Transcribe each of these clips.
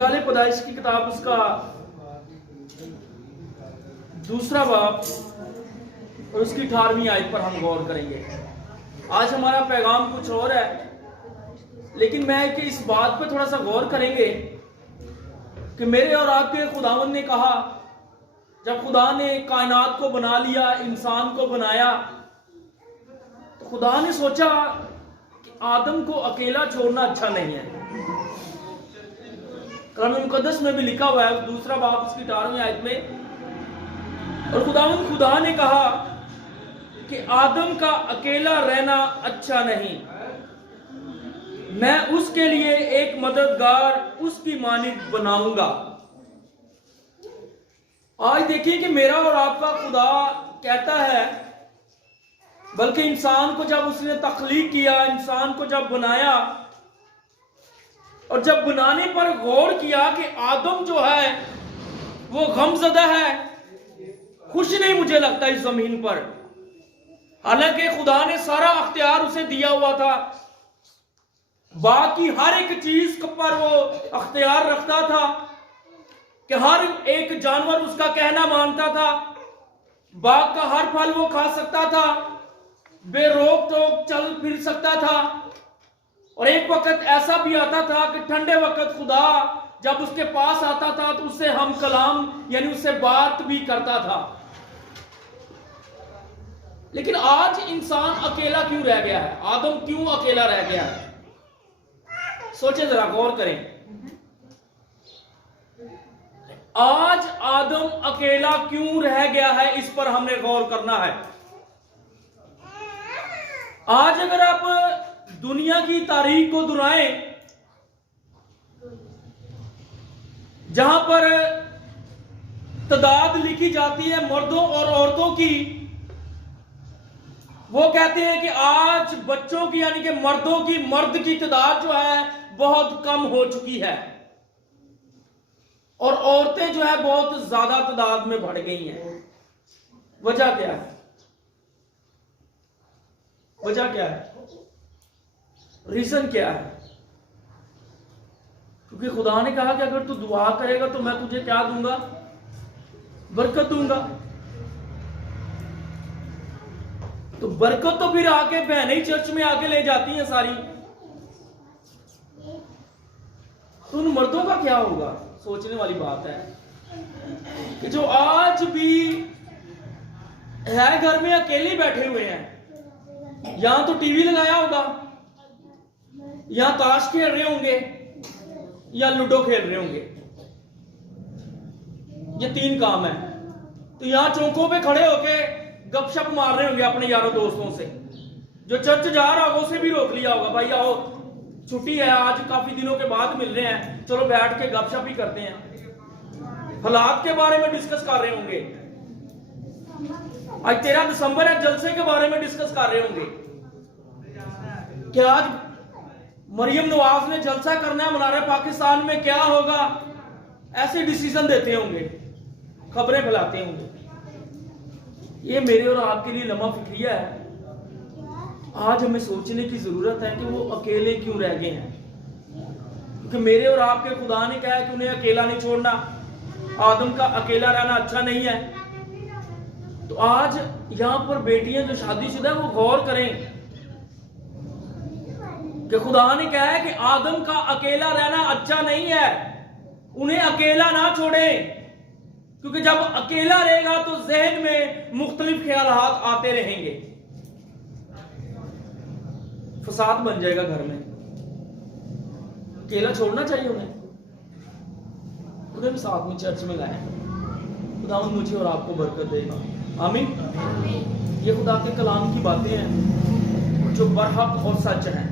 काले पैदाइश की किताब उसका दूसरा बाब और उसकी 18वीं आयत पर हम गौर करेंगे। आज हमारा पैगाम कुछ और है, लेकिन मैं कि इस बात पर थोड़ा सा गौर करेंगे कि मेरे और आपके खुदावंद ने कहा, जब खुदा ने कायनात को बना लिया, इंसान को बनाया, तो खुदा ने सोचा कि आदम को अकेला छोड़ना अच्छा नहीं है। कलाम मुकद्दस में भी लिखा हुआ है, दूसरा बाब उसकी 18वीं आयत में, और खुदा ने कहा कि आदम का अकेला रहना अच्छा नहीं, मैं उसके लिए एक मददगार उसकी मानिद बनाऊंगा। आज देखिए कि मेरा और आपका खुदा कहता है, बल्कि इंसान को जब उसने तख्लीक किया, इंसान को जब बनाया और जब बनाने पर गौर किया कि आदम जो है वो गमज़दा है, खुश नहीं मुझे लगता इस जमीन पर। हालांकि खुदा ने सारा अख्तियार उसे दिया हुआ था, बाकी हर एक चीज पर वो अख्तियार रखता था कि हर एक जानवर उसका कहना मानता था, बाग का हर फल वो खा सकता था, बेरोक टोक चल फिर सकता था। और एक वक्त ऐसा भी आता था कि ठंडे वक्त खुदा जब उसके पास आता था तो उससे हम कलाम यानी उससे बात भी करता था। लेकिन आज इंसान अकेला क्यों रह गया है? आदम क्यों अकेला रह गया है? सोचे जरा, गौर करें। आज आदम अकेला क्यों रह गया है, इस पर हमने गौर करना है। आज अगर आप दुनिया की तारीख को दोहराएं, जहां पर तादाद लिखी जाती है मर्दों और औरतों की, वो कहते हैं कि आज बच्चों की यानी कि मर्द की तादाद जो है बहुत कम हो चुकी है और औरतें जो है बहुत ज्यादा तादाद में बढ़ गई हैं। वजह क्या है? वजह क्या है? रीजन क्या है? क्योंकि खुदा ने कहा कि अगर तू दुआ करेगा तो मैं तुझे क्या दूंगा? बरकत दूंगा। तो बरकत तो फिर आके बहनें चर्च में आके ले जाती हैं सारी, तो उन मर्दों का क्या होगा? सोचने वाली बात है कि जो आज भी है घर में अकेले बैठे हुए हैं, यहां तो टीवी लगाया होगा, यहां ताश खेल रहे होंगे या लूडो खेल रहे होंगे, ये 3 काम है। तो यहां चौकों पे खड़े होके गपशप मार रहे होंगे अपने यारों दोस्तों से। जो चर्च जा रहा होगा उसे भी रोक लिया होगा, भाई आओ छुट्टी है, आज काफी दिनों के बाद मिल रहे हैं, चलो बैठ के गपशप ही करते हैं। हालात के बारे में डिस्कस कर रहे होंगे, आज 13 दिसंबर है, जलसे के बारे में डिस्कस कर रहे होंगे कि आज मरियम नवाज ने जलसा करना है, मनारा पाकिस्तान में क्या होगा, ऐसे डिसीजन देते होंगे, खबरें फैलाते होंगे। ये मेरे और आपके लिए लम्हा फिक्रिया है। आज हमें सोचने की जरूरत है कि वो अकेले क्यों रह गए हैं, क्योंकि मेरे और आपके खुदा ने कहा है कि उन्हें अकेला नहीं छोड़ना, आदम का अकेला रहना अच्छा नहीं है। तो आज यहां पर बेटियां जो शादीशुदा है वो गौर करें कि खुदा ने कहा है कि आदम का अकेला रहना अच्छा नहीं है, उन्हें अकेला ना छोड़े, क्योंकि जब अकेला रहेगा तो जहन में मुख्तलिफ ख्यालात आते रहेंगे, फसाद बन जाएगा घर में। अकेला छोड़ना चाहिए उन्हें भी साथ में चर्च में लाए। खुदा मुझे और आपको बरकत देगा, आमीन। ये खुदा के कलाम की बातें हैं जो बरहक और सच हैं,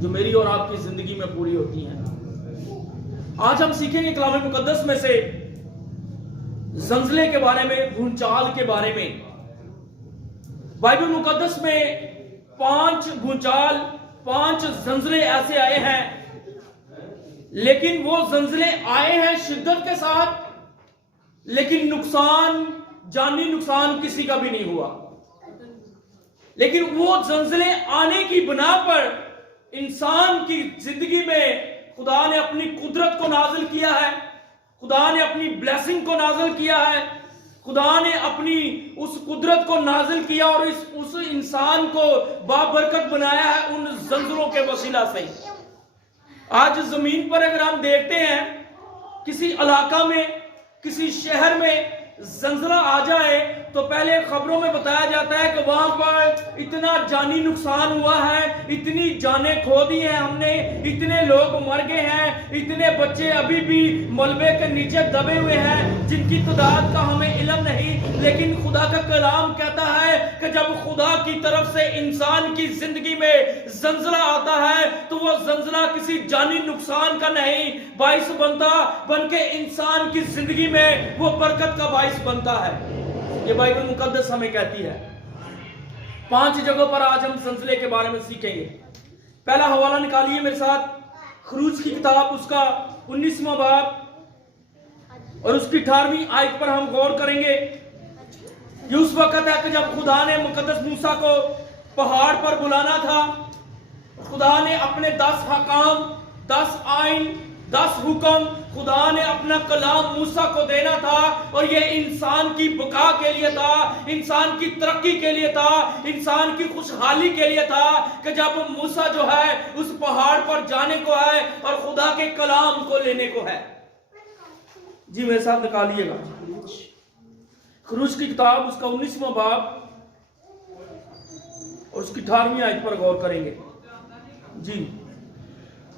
जो मेरी और आपकी जिंदगी में पूरी होती हैं। आज हम सीखेंगे कलाम मुकद्दस में से जंजले के बारे में, भूचाल के बारे में। बाइबल मुकद्दस में 5 भूचाल, 5 जंजले ऐसे आए हैं, लेकिन वो जंजले आए हैं शिद्दत के साथ, लेकिन नुकसान, जानी नुकसान किसी का भी नहीं हुआ। लेकिन वो जंजले आने की बिना पर इंसान की जिंदगी में खुदा ने अपनी कुदरत को नाजिल किया है, खुदा ने अपनी ब्लेसिंग को नाजिल किया है, खुदा ने अपनी उस कुदरत को नाजिल किया और उस इंसान को बाबरकत बनाया है उन जंजरों के वसीला से। आज जमीन पर अगर हम देखते हैं किसी इलाका में, किसी शहर में जंजरा आ जाए तो पहले खबरों में बताया जाता है कि वहां पर इतना जानी नुकसान हुआ है, इतनी जानें खो दी हैं हमने, इतने लोग मर गए हैं, इतने बच्चे अभी भी मलबे के नीचे दबे हुए हैं जिनकी तादाद का हमें इल्म नहीं। लेकिन खुदा का कलाम कहता है कि जब खुदा की तरफ से इंसान की जिंदगी में जंजरा आता है तो वो जंजरा किसी जानी नुकसान का नहीं बाइस बनता, बल्कि इंसान की जिंदगी में वो बरकत का बाइस बनता है। ये बाइबल मुकद्दस हमें कहती है। 5 जगहों पर आज हम जंजरे के बारे में सीखेंगे। पहला हवाला निकालिए मेरे साथ, खरूज की किताब उसका 19वां बाब और उसकी 18वीं आयत पर हम गौर करेंगे। ये उस वक्त है कि जब खुदा ने मुकद्दस मूसा को पहाड़ पर बुलाना था। खुदा ने अपने 10 हकाम, 10 आइन, 10 हुक्म खुदा ने अपना कलाम मूसा को देना था और ये इंसान की बका के लिए था, इंसान की तरक्की के लिए था, इंसान की खुशहाली के लिए था कि जब मूसा जो है उस पहाड़ पर जाने को है और खुदा के कलाम को लेने को है। जी मेरे साथ निकालिएगा खरूज की किताब उसका 19वां बाब और उसकी 18वीं आयत पर गौर करेंगे। जी।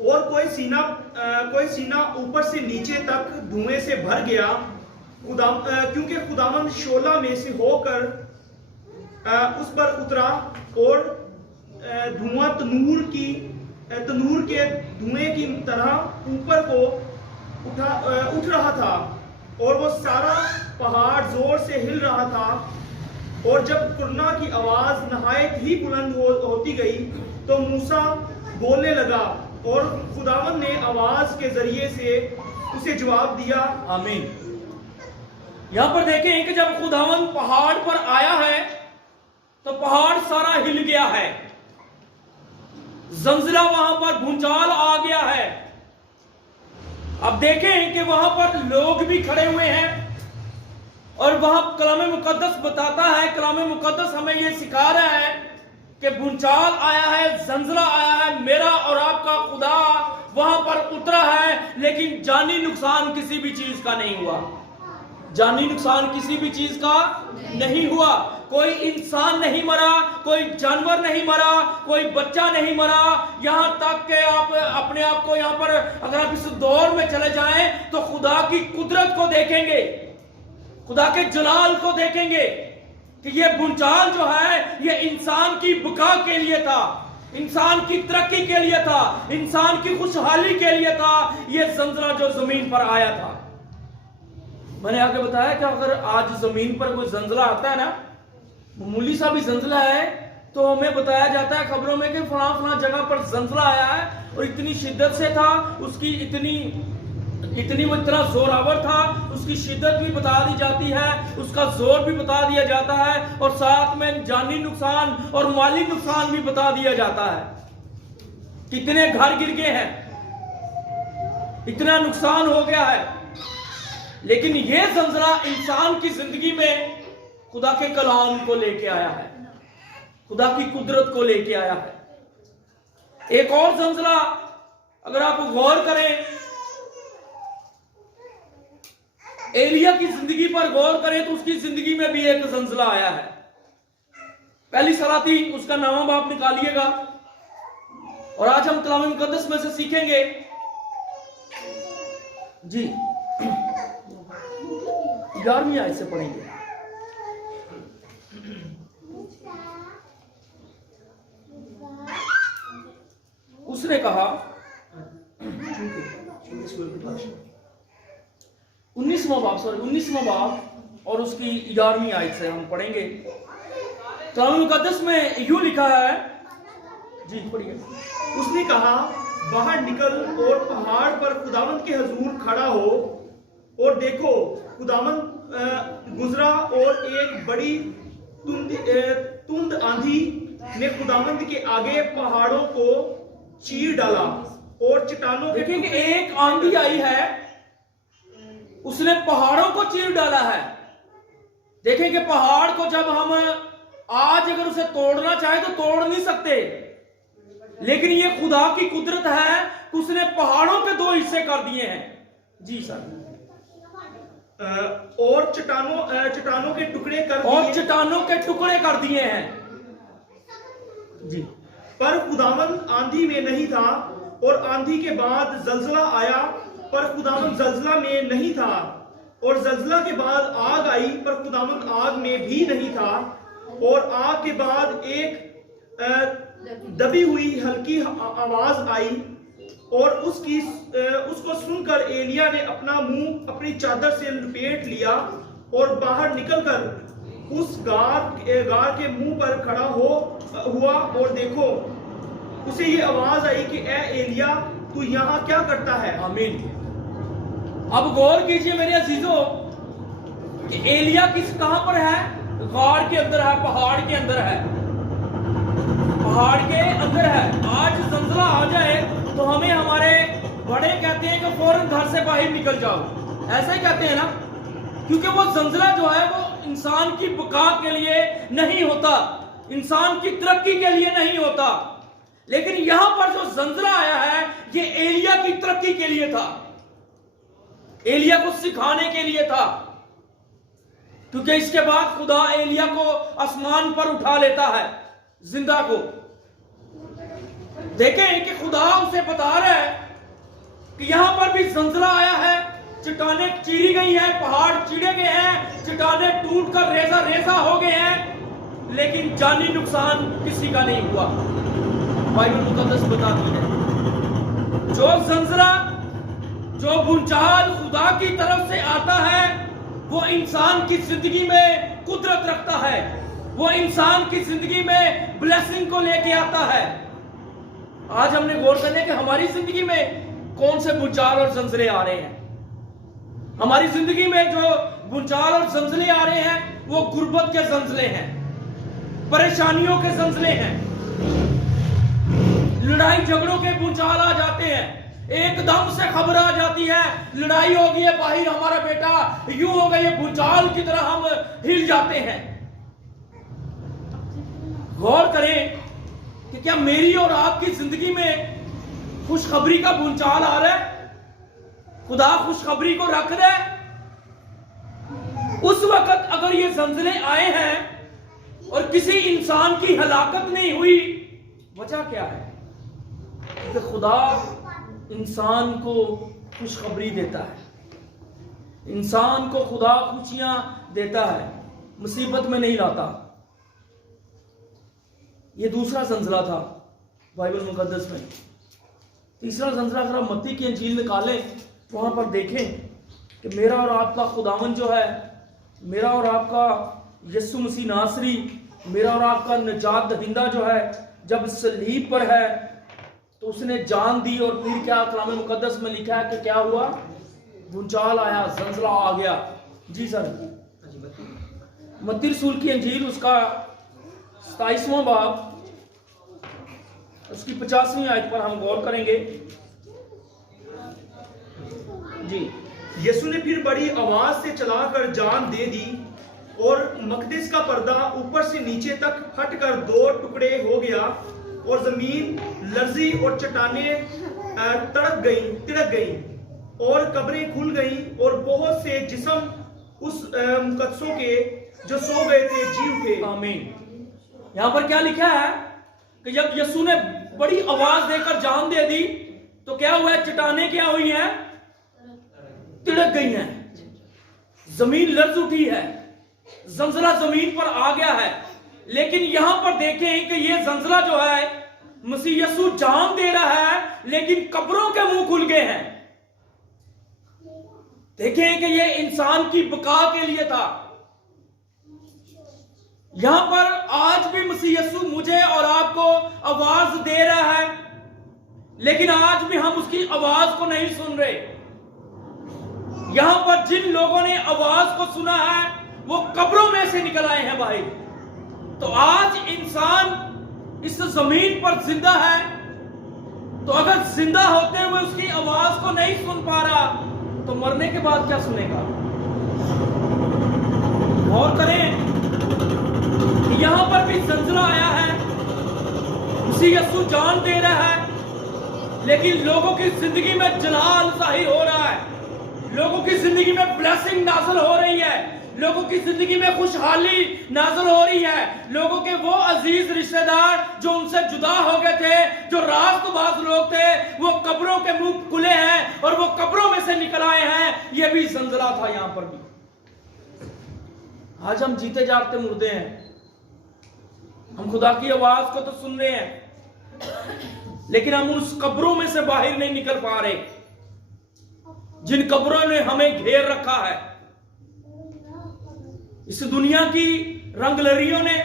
और कोई सीना ऊपर से नीचे तक धुएं से भर गया, क्योंकि खुदावंद शोला में से होकर उस पर उतरा और धुआं तनूर के धुएं की तरह ऊपर को उठ रहा था और वो सारा पहाड़ जोर से हिल रहा था। और जब कुरना की आवाज नहायत ही बुलंद होती गई तो मूसा बोलने लगा और खुदावंद ने आवाज के जरिए से उसे जवाब दिया। आमीन। यहां पर देखें कि जब खुदावंद पहाड़ पर आया है तो पहाड़ सारा हिल गया है, जंजरा वहां पर भूचाल आ गया है। अब देखें कि वहां पर लोग भी खड़े हुए हैं और वहां कलाम मुकद्दस बताता है, कलाम मुकद्दस हमें यह सिखा रहा है कि भूचाल आया है, जंजरा आया है, मेरा और आपका खुदा वहां पर उतरा है, लेकिन जानी नुकसान किसी भी चीज का नहीं हुआ। जानी नुकसान किसी भी चीज का नहीं हुआ। कोई इंसान नहीं मरा, कोई जानवर नहीं मरा, कोई बच्चा नहीं मरा। यहां तक कि आप अपने आप को यहां पर अगर आप इस दौर में चले जाएं तो खुदा की कुदरत को देखेंगे, खुदा के जलाल को देखेंगे कि ये भूचाल जो है ये इंसान की बका के लिए था, इंसान की तरक्की के लिए था, इंसान की खुशहाली के लिए था। ये जंजरा जो जमीन पर आया था, मैंने आगे बताया कि अगर आज जमीन पर कोई जंजला आता है ना, मामूली सा भी जंजला है, तो हमें बताया जाता है खबरों में कि फला फला जगह पर जंजला आया है और इतनी शिद्दत से था, उसकी इतनी वो इतना जोरावर था, उसकी शिद्दत भी बता दी जाती है, उसका जोर भी बता दिया जाता है और साथ में जानी नुकसान और माली नुकसान भी बता दिया जाता है। कितने घर गिर गए हैं, इतना नुकसान हो गया है। लेकिन यह जंजरा इंसान की जिंदगी में खुदा के कलाम को लेके आया है, खुदा की कुदरत को लेके आया है। एक और जंजरा अगर आप गौर करें, एलिया की जिंदगी पर गौर करें तो उसकी जिंदगी में भी एक जंजला आया है। पहली सलातीन उसका 9वां बाब निकालिएगा और आज हम कलाम मुकद्दस में से सीखेंगे। जी 11वीं आयत से पढ़ेंगे। उसने कहा 19वां बाब और उसकी 11वीं आयत से हम पढ़ेंगे। कलाम मुकद्दस में यूं लिखा है, जी पढ़िए। उसने कहा, बाहर निकल और पहाड़ पर खुदावंद के हजूर खड़ा हो। और देखो, खुदावंद गुजरा और एक बड़ी तुंद आंधी ने खुदावंद के आगे पहाड़ों को चीर डाला और चट्टानों के देखेंगे एक आंधी आई है, उसने पहाड़ों को चीर डाला है। देखेंगे पहाड़ को जब हम आज अगर उसे तोड़ना चाहे तो तोड़ नहीं सकते, लेकिन ये खुदा की कुदरत है कि उसने पहाड़ों के दो हिस्से कर दिए हैं। जी सर। और चट्टानों के टुकड़े कर और दिए, चट्टानों के टुकड़े कर दिए हैं। जी। पर खुदावन आंधी में नहीं था, और आंधी के बाद जलजला आया, पर खुदावन जलजला में नहीं था, और जलजला के बाद आग आई, पर खुदावन आग में भी नहीं था, और आग के बाद एक दबी हुई हल्की आवाज आई, और उसको सुनकर एलिया ने अपना मुंह अपनी चादर से लपेट लिया और बाहर निकलकर उस गार के मुंह पर खड़ा हुआ, और देखो उसे ये आवाज आई कि ए एलिया, तू यहाँ क्या करता है। आमीन। अब गौर कीजिए मेरे अजीजों कि एलिया कहां पर है? गार के अंदर है, पहाड़ के अंदर है, पहाड़ के अंदर है। आज जंजला आ जाए तो हमें हमारे बड़े कहते हैं कि फौरन घर से बाहर निकल जाओ, ऐसा ही कहते हैं ना, क्योंकि वो जंजला जो है वो इंसान की बका के लिए नहीं होता, इंसान की तरक्की के लिए नहीं होता। लेकिन यहां पर जो जंजला आया है ये एलिया की तरक्की के लिए था, एलिया को सिखाने के लिए था, क्योंकि इसके बाद खुदा एलिया को आसमान पर उठा लेता है, जिंदा को। देखें कि खुदा उसे बता रहा है कि यहां पर भी जंजला आया है, चट्टानें चीरी गई हैं, पहाड़ चीरे गए हैं, चट्टानें टूट कर रेजा रेजा हो गए हैं, लेकिन जानी नुकसान किसी का नहीं हुआ। बाइबल मुकद्दस बताती है जो जंजला, जो भूचाल खुदा की तरफ से आता है वो इंसान की जिंदगी में कुदरत रखता है, वो इंसान की जिंदगी में ब्लेसिंग को लेके आता है। आज हमने गौर करने कि हमारी जिंदगी में कौन से भूचाल और जंजले आ रहे हैं। हमारी जिंदगी में जो भूचाल और जंजले आ रहे हैं वो गुर्बत के जंजले हैं, परेशानियों के जंजले हैं, लड़ाई झगड़ों के भूचाल आ जाते हैं, एकदम से खबर आ जाती है लड़ाई हो गई है बाहर, हमारा बेटा यूं हो गई है, भूचाल की तरह हम हिल जाते हैं। गौर करें कि क्या मेरी और आपकी जिंदगी में खुशखबरी का भूचाल आ रहा है? खुदा खुशखबरी को रख रहा है। उस वक्त अगर ये जंजले आए हैं और किसी इंसान की हलाकत नहीं हुई, वजह क्या है? कि खुदा इंसान को खुशखबरी देता है, इंसान को खुदा खुशियां देता है, मुसीबत में नहीं लाता। ये दूसरा जंजला था बाइबल मुकद्दस में। तीसरा जंजला अगर आप मत्ती की इंजील निकालें, वहां पर देखें कि मेरा और आपका खुदावन जो है, मेरा और आपका यीशु मसीह नासरी, मेरा और आपका निजात दहिंदा जो है, जब सलीब पर है तो उसने जान दी, और फिर क्या कलाम मुकद्दस में लिखा है कि क्या हुआ? भूचाल आया, जंजला आ गया। जी सर। मत्ती रसूल की इंजील उसका 27वां बाब उसकी 50वीं आयत पर हम गौर करेंगे। जी। यीशु ने फिर बड़ी आवाज से चलाकर जान दे दी, और मकदस का पर्दा ऊपर से नीचे तक फटकर दो टुकड़े हो गया, और जमीन लर्जी और चट्टानें तिड़क गई, और कब्रें खुल गईं, और बहुत से जिस्म उस मुकद्दसों के जो सो गए थे जी उठे। आमीन। यहां पर क्या लिखा है कि जब यीशु ने बड़ी आवाज देकर जान दे दी तो क्या हुआ? चट्टानें क्या हुई हैं? तिड़क गई हैं, जमीन लर्ज उठी है, जंजला जमीन पर आ गया है। लेकिन यहां पर देखें कि ये जंजला जो है मसीह यीशु जान दे रहा है, लेकिन कब्रों के मुंह खुल गए हैं। देखें कि ये इंसान की बका के लिए था। यहां पर आज भी मसीह यीशु मुझे और आपको आवाज दे रहा है, लेकिन आज भी हम उसकी आवाज को नहीं सुन रहे। यहां पर जिन लोगों ने आवाज को सुना है वो कब्रों में से निकल आए हैं भाई। तो आज इंसान इस जमीन पर जिंदा है तो अगर जिंदा होते हुए उसकी आवाज को नहीं सुन पा रहा तो मरने के बाद क्या सुनेगा? गौर करें, यहां पर भी जंजला आया है, उसी यीशु जान दे रहा है, लेकिन लोगों की जिंदगी में जलाल जाहिर हो रहा है, लोगों की जिंदगी में ब्लेसिंग नाज़िल हो रही है, लोगों की जिंदगी में खुशहाली नाज़िल हो रही है। लोगों के वो अजीज रिश्तेदार जो उनसे जुदा हो गए थे, जो रास्तबाज लोग थे, वो कब्रों के मुंह खुले हैं और वो कब्रों में से निकल आए हैं। ये भी जंजला था यहां पर भी। आज हम जीते जागते मुर्दे हैं, हम खुदा की आवाज को तो सुन रहे हैं, लेकिन हम उस कब्रों में से बाहर नहीं निकल पा रहे जिन कब्रों ने हमें घेर रखा है। इस दुनिया की रंगलरियों ने,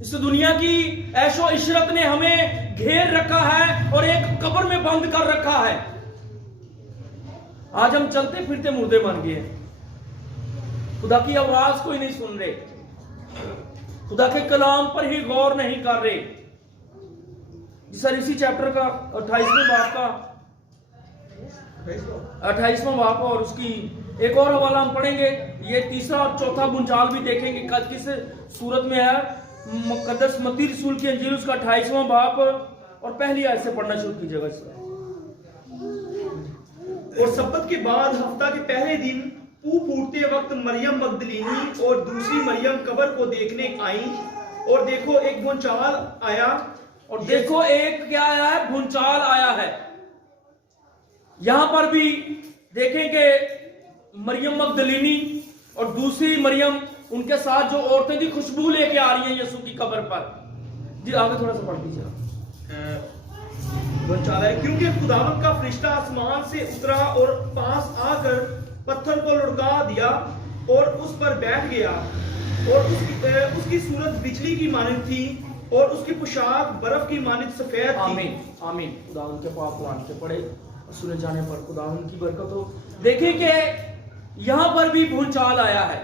इस दुनिया की ऐशो इशरत ने हमें घेर रखा है और एक कब्र में बंद कर रखा है। आज हम चलते फिरते मुर्दे बन गए, खुदा की आवाज को ही नहीं सुन रहे, खुदा के कलाम पर ही गौर नहीं कर रहे। सर इसी चैप्टर का 28वें बाब का 28वां बाब और उसकी एक और हवाला हम पढ़ेंगे। ये तीसरा और चौथा भूचाल भी देखेंगे किस सूरत में है। मुकद्दस मत्ती रसूल की अंजील उसका 28वां बाब और पहली आयत से पढ़ना शुरू कीजिएगा। और सब्बत के बाद हफ्ता के पहले दिन पू फूटते वक्त मरियम मगदलीनी और दूसरी मरियम कब्र को देखने आई, और देखो एक भूचाल आया। और देखो एक क्या आया है? भूचाल आया है। यहां पर भी देखेंगे मरियम मगदलीनी और दूसरी मरियम, उनके साथ जो औरतें थी खुशबू लेके आ रही हैं यीशु की कब्र पर। जी आगे थोड़ा सा पढ़ दीजिए। भूचाल है क्योंकि खुदावंद का फरिश्ता आसमान से उतरा और पास आकर पत्थर को लुढ़का दिया और उस पर बैठ गया, और उसकी सूरत बिजली की मानिंद थी और उसकी पोशाक बर्फ की मानिंद सफेद थी। आमीन आमीन। खुदावंद के पाक कुरान के पढ़े और सुने जाने पर खुदावंद की बरकत हो। देखें कि यहां पर भी भूचाल आया है।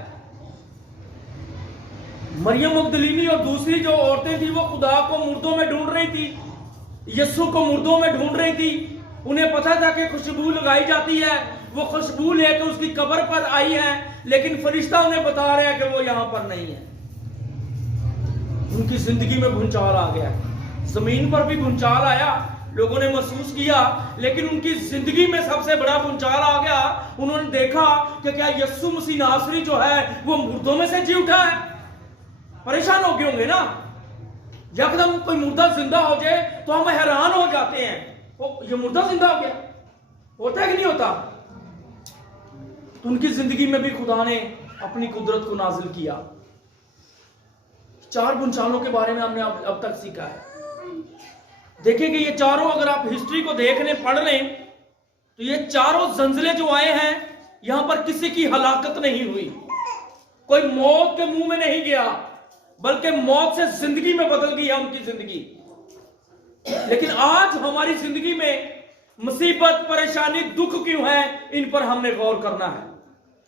मरियम मगदलीनी और दूसरी जो औरतें थी वो खुदा को मुर्दों में ढूंढ रही थी, यीशु को मुर्दों में ढूंढ रही थी। उन्हें पता था कि खुशबू लगाई जाती है, वो खुशबू लेकर उसकी कब्र पर आई है, लेकिन फरिश्ता उन्हें बता रहा है कि वो यहां पर नहीं है। उनकी जिंदगी में भूचाल आ गया, जमीन पर भी भूचाल आया, लोगों ने महसूस किया, लेकिन उनकी जिंदगी में सबसे बड़ा भूचाल आ गया। उन्होंने देखा कि क्या यीशु मसीह नासरी जो है वो मुर्दों में से जी उठा है। परेशान हो गए होंगे ना, यकदम कोई मुर्दा जिंदा हो जाए तो हम हैरान हो जाते हैं, ये मुर्दा जिंदा हो गया, होता है कि नहीं होता? तो उनकी जिंदगी में भी खुदा ने अपनी कुदरत को नाजिल किया। 4 भूचालों के बारे में हमने अब तक सीखा है। देखिए कि ये चारों, अगर आप हिस्ट्री को देखने पढ़ लें तो ये चारों जंजले जो आए हैं, यहां पर किसी की हलाकत नहीं हुई, कोई मौत के मुंह में नहीं गया, बल्कि मौत से जिंदगी में बदल गई है उनकी जिंदगी। लेकिन आज हमारी जिंदगी में मुसीबत, परेशानी, दुख क्यों है, इन पर हमने गौर करना है।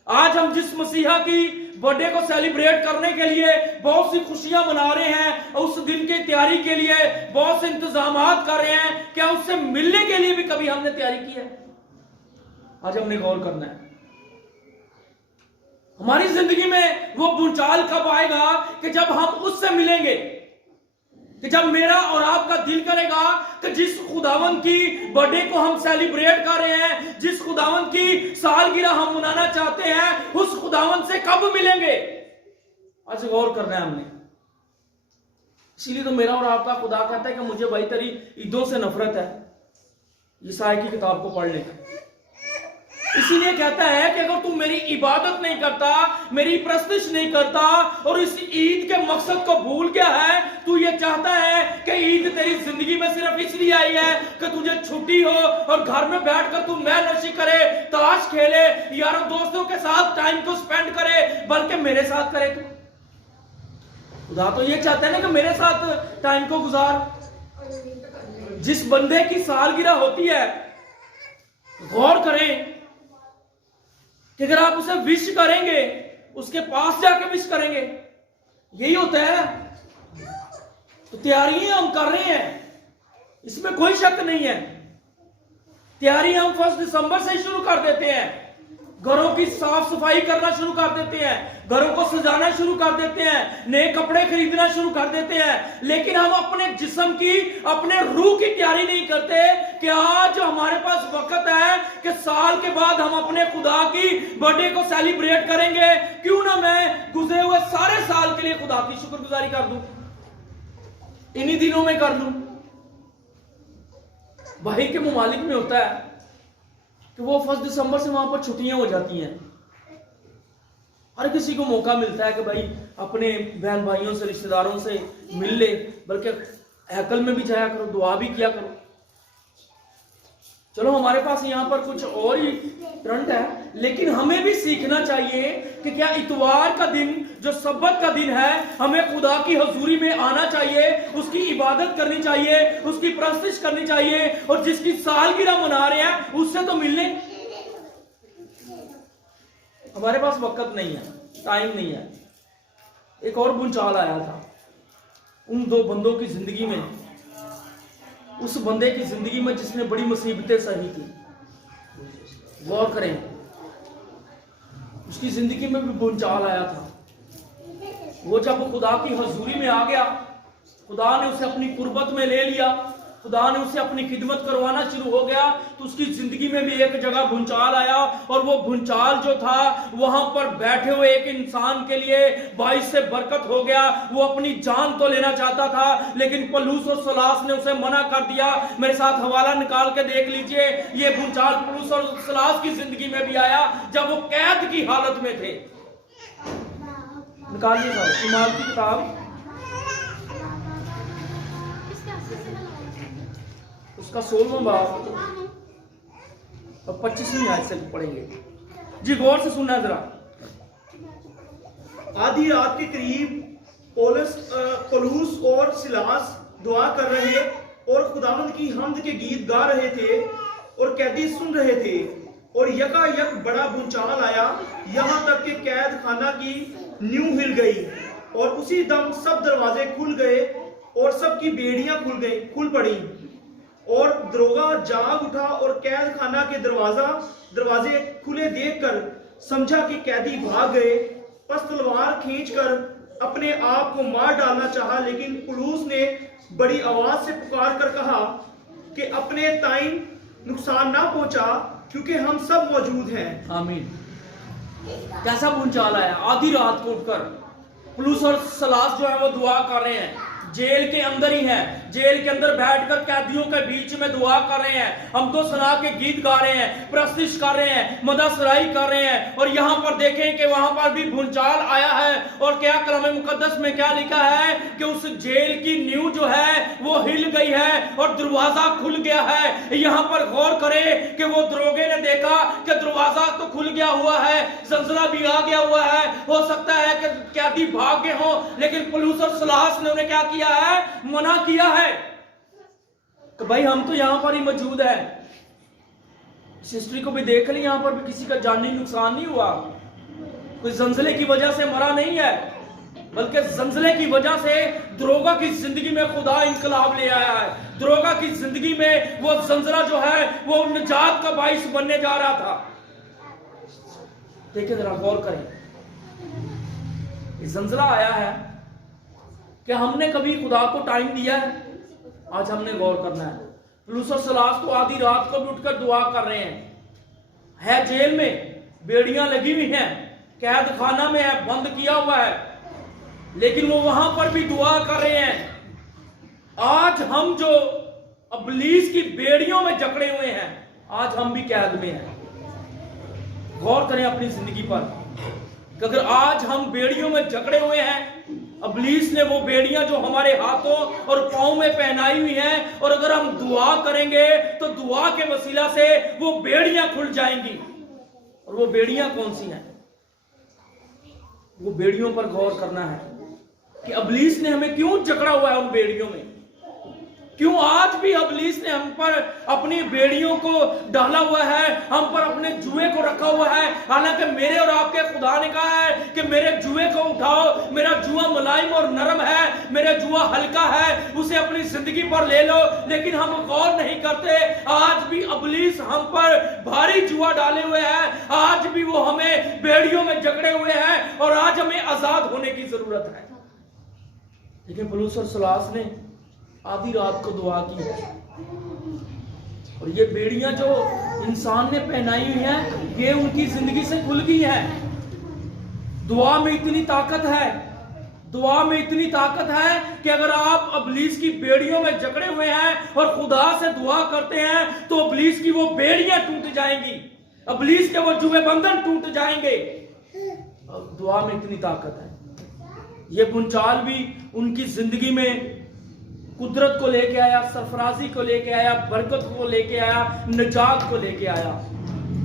आज हम जिस मसीहा की बर्थडे को सेलिब्रेट करने के लिए बहुत सी खुशियां मना रहे हैं, उस दिन की तैयारी के लिए बहुत से इंतजामात कर रहे हैं, क्या उससे मिलने के लिए भी कभी हमने तैयारी की है? आज हमने गौर करना है। हमारी जिंदगी में वो भूचाल कब आएगा कि जब हम उससे मिलेंगे, कि जब मेरा और आपका दिल करेगा कि जिस खुदावंद की बर्थडे को हम सेलिब्रेट कर रहे हैं, जिस खुदावंद की सालगिरह हम मनाना चाहते हैं, उस खुदावंद से कब मिलेंगे? आज गौर करना है हमने। इसीलिए तो मेरा और आपका खुदा कहता है कि मुझे भाई तेरी ईदों से नफरत है, ईसाई की किताब को पढ़ ले। इसीलिए कहता है कि अगर तू मेरी इबादत नहीं करता, मेरी प्रस्तुति नहीं करता और इस ईद के मकसद को भूल गया है, तू ये चाहता है कि ईद तेरी जिंदगी में सिर्फ इसलिए आई है कि तुझे छुट्टी हो और घर में बैठकर तू मैच नशी करे, ताश खेले, यारों दोस्तों के साथ टाइम को स्पेंड करे, बल्कि मेरे साथ करे। तू खुदा तो ये चाहता है ना कि मेरे साथ टाइम को गुजार। जिस बंदे की सालगिरह होती है, गौर करें कि अगर आप उसे विश करेंगे, उसके पास जाके विश करेंगे, यही होता है। तो तैयारियां हम कर रहे हैं, इसमें कोई शक नहीं है। तैयारी हम 1 दिसंबर से ही शुरू कर देते हैं, घरों की साफ सफाई करना शुरू कर देते हैं, घरों को सजाना शुरू कर देते हैं, नए कपड़े खरीदना शुरू कर देते हैं, लेकिन हम अपने जिस्म की, अपने रूह की तैयारी नहीं करते कि आज हमारे पास वक्त है कि साल के बाद हम अपने खुदा की बर्थडे को सेलिब्रेट करेंगे। क्यों ना मैं गुजरे हुए सारे साल के लिए खुदा की शुक्रगुजारी कर दूं, इन्हीं दिनों में कर लूं। भाई के मुमालिक में होता है कि वो 1 दिसंबर से वहां पर छुट्टियां हो जाती हैं। हर किसी को मौका मिलता है कि भाई अपने बहन भाइयों से, रिश्तेदारों से मिल ले, बल्कि हैकल में भी जाया करो, दुआ भी किया करो। चलो हमारे पास यहाँ पर कुछ और ही ट्रेंड है, लेकिन हमें भी सीखना चाहिए कि क्या इतवार का दिन जो सब्बत का दिन है, हमें खुदा की हजूरी में आना चाहिए, उसकी इबादत करनी चाहिए, उसकी परस्तिश करनी चाहिए, और जिसकी सालगिरह मना रहे हैं उससे तो मिलने। हमारे पास वक्त नहीं है, टाइम नहीं है। एक और भूचाल आया था उन 2 बंदों की जिंदगी में, उस बंदे की जिंदगी में जिसने बड़ी मुसीबतें सही थी। गौर करें, उसकी जिंदगी में भी भूचाल आया था। वो जब खुदा की हजूरी में आ गया, खुदा ने उसे अपनी कुर्बत में ले लिया, खुदा ने उसे अपनी खिदमत करवाना शुरू हो गया, तो उसकी जिंदगी में भी एक जगह भूचाल आया। और वो भूचाल जो था वहां पर बैठे हुए एक इंसान के लिए बाइस से बरकत हो गया। वो अपनी जान तो लेना चाहता था, लेकिन पौलुस और सलास ने उसे मना कर दिया। मेरे साथ हवाला निकाल के देख लीजिए, ये भूचाल पौलुस और सलास की जिंदगी में भी आया जब वो कैद की हालत में थे। निकालिए ईमान की किताब, उसका 16वां बाब और 25वीं आयत से पढ़ेंगे। जी गौर से सुनना जरा। आधी रात के करीब पौलुस और सिलास दुआ कर रहे और खुदावंद की हम्द के गीत गा रहे थे और कैदी सुन रहे थे, और यकायक बड़ा भूचाल आया, यहां तक कि कैद खाना की नींव हिल गई, और उसी दम सब दरवाजे खुल गए और सबकी बेड़ियां खुल पड़ी, और दरोगा जाग उठा और कैद खाना के दरवाजे खुले देखकर समझा कि कैदी भाग गए। बस तलवार खींचकर अपने आप को मार डालना चाहा, लेकिन पौलुस ने बड़ी आवाज से पुकार कर कहा कि अपने ताईं नुकसान ना पहुंचा, क्योंकि हम सब मौजूद हैं। आमीन। कैसा भूचाल आया, आधी रात को उठकर पौलुस और सलास जो है वो दुआ कर रहे हैं, जेल के अंदर ही हैं, जेल के अंदर बैठकर कैदियों के बीच में दुआ कर रहे हैं, हम तो सना के गीत गा रहे हैं, प्रस्तिश कर रहे हैं, मदासराई कर रहे हैं। और यहां पर देखें कि वहां पर भी भूचाल आया है, और क्या कलाम मुकद्दस में क्या लिखा है कि उस जेल की नींव जो है वो हिल गई है और दरवाजा खुल गया है। यहां पर गौर करें कि वो दरोगे ने देखा कि दरवाजा तो खुल गया हुआ है, जंजरा भी आ गया हुआ है, हो सकता है कि कैदी भाग गए हो, लेकिन पौलुस और सलास ने उन्हें क्या किया है, मना किया है कि भाई हम तो यहां पर ही मौजूद है। इस हिस्ट्री को भी देख ली, यहां पर भी किसी का जानी नुकसान नहीं हुआ, कोई जंजले की वजह से मरा नहीं है, बल्कि जंजले की वजह से दरोगा की जिंदगी में खुदा इनकलाब ले आया है। दरोगा की जिंदगी में वो जंजरा जो है वो निजात का बाइस बनने जा रहा था। देखिए जरा गौर करें, जंजरा आया है कि हमने कभी खुदा को टाइम दिया है? आज हमने गौर करना है। पौलुस और सलास तो आधी रात को भी उठकर दुआ कर रहे हैं, है जेल में, बेड़ियां लगी हुई हैं, कैद खाना में है, बंद किया हुआ है, लेकिन वो वहां पर भी दुआ कर रहे हैं। आज हम जो इब्लीस की बेड़ियों में जकड़े हुए हैं, आज हम भी कैद में हैं। गौर करें अपनी जिंदगी पर कि अगर आज हम बेड़ियों में जकड़े हुए हैं, इब्लीस ने वो बेड़ियां जो हमारे हाथों और पांव में पहनाई हुई हैं, और अगर हम दुआ करेंगे तो दुआ के वसीला से वो बेड़ियां खुल जाएंगी। और वो बेड़ियां कौन सी हैं? वो बेड़ियों पर गौर करना है कि इब्लीस ने हमें क्यों जकड़ा हुआ है उन बेड़ियों में। क्यों आज भी इब्लीस ने हम पर अपनी बेड़ियों को डाला हुआ है, हम पर अपने जुए को रखा हुआ है। हालांकि मेरे और आपके खुदा ने कहा है कि मेरे जुए को उठाओ, मेरा जुआ मुलायम और नरम है, मेरा जुआ हल्का है, उसे अपनी जिंदगी पर ले लो। लेकिन हम गौर नहीं करते, आज भी इब्लीस हम पर भारी जुआ डाले हुए है, आज भी वो हमें बेड़ियों में जकड़े हुए हैं और आज हमें आजाद होने की जरूरत है। लेकिन पौलुस और सिलास ने आधी रात को दुआ की और ये बेड़ियां जो इंसान ने पहनाई हुई हैं, ये उनकी जिंदगी से खुल गई है। दुआ में इतनी ताकत है, दुआ में इतनी ताकत है कि अगर आप इब्लीस की बेड़ियों में जकड़े हुए हैं और खुदा से दुआ करते हैं तो इब्लीस की वो बेड़ियां टूट जाएंगी, इब्लीस के वो जुए बंधन टूट जाएंगे। दुआ में इतनी ताकत है। ये भूचाल भी उनकी जिंदगी में कुदरत को लेके आया, सरफराजी को लेके आया, बरकत को लेके आया, निजात को लेके आया।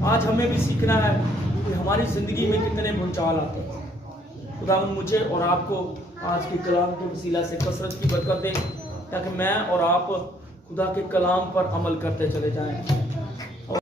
आज हमें भी सीखना है कि हमारी जिंदगी में कितने भूचाल आते हैं। खुदावंद मुझे और आपको आज के कलाम के वसीला से कसरत की बरकत दे, ताकि मैं और आप खुदा के कलाम पर अमल करते चले जाएं।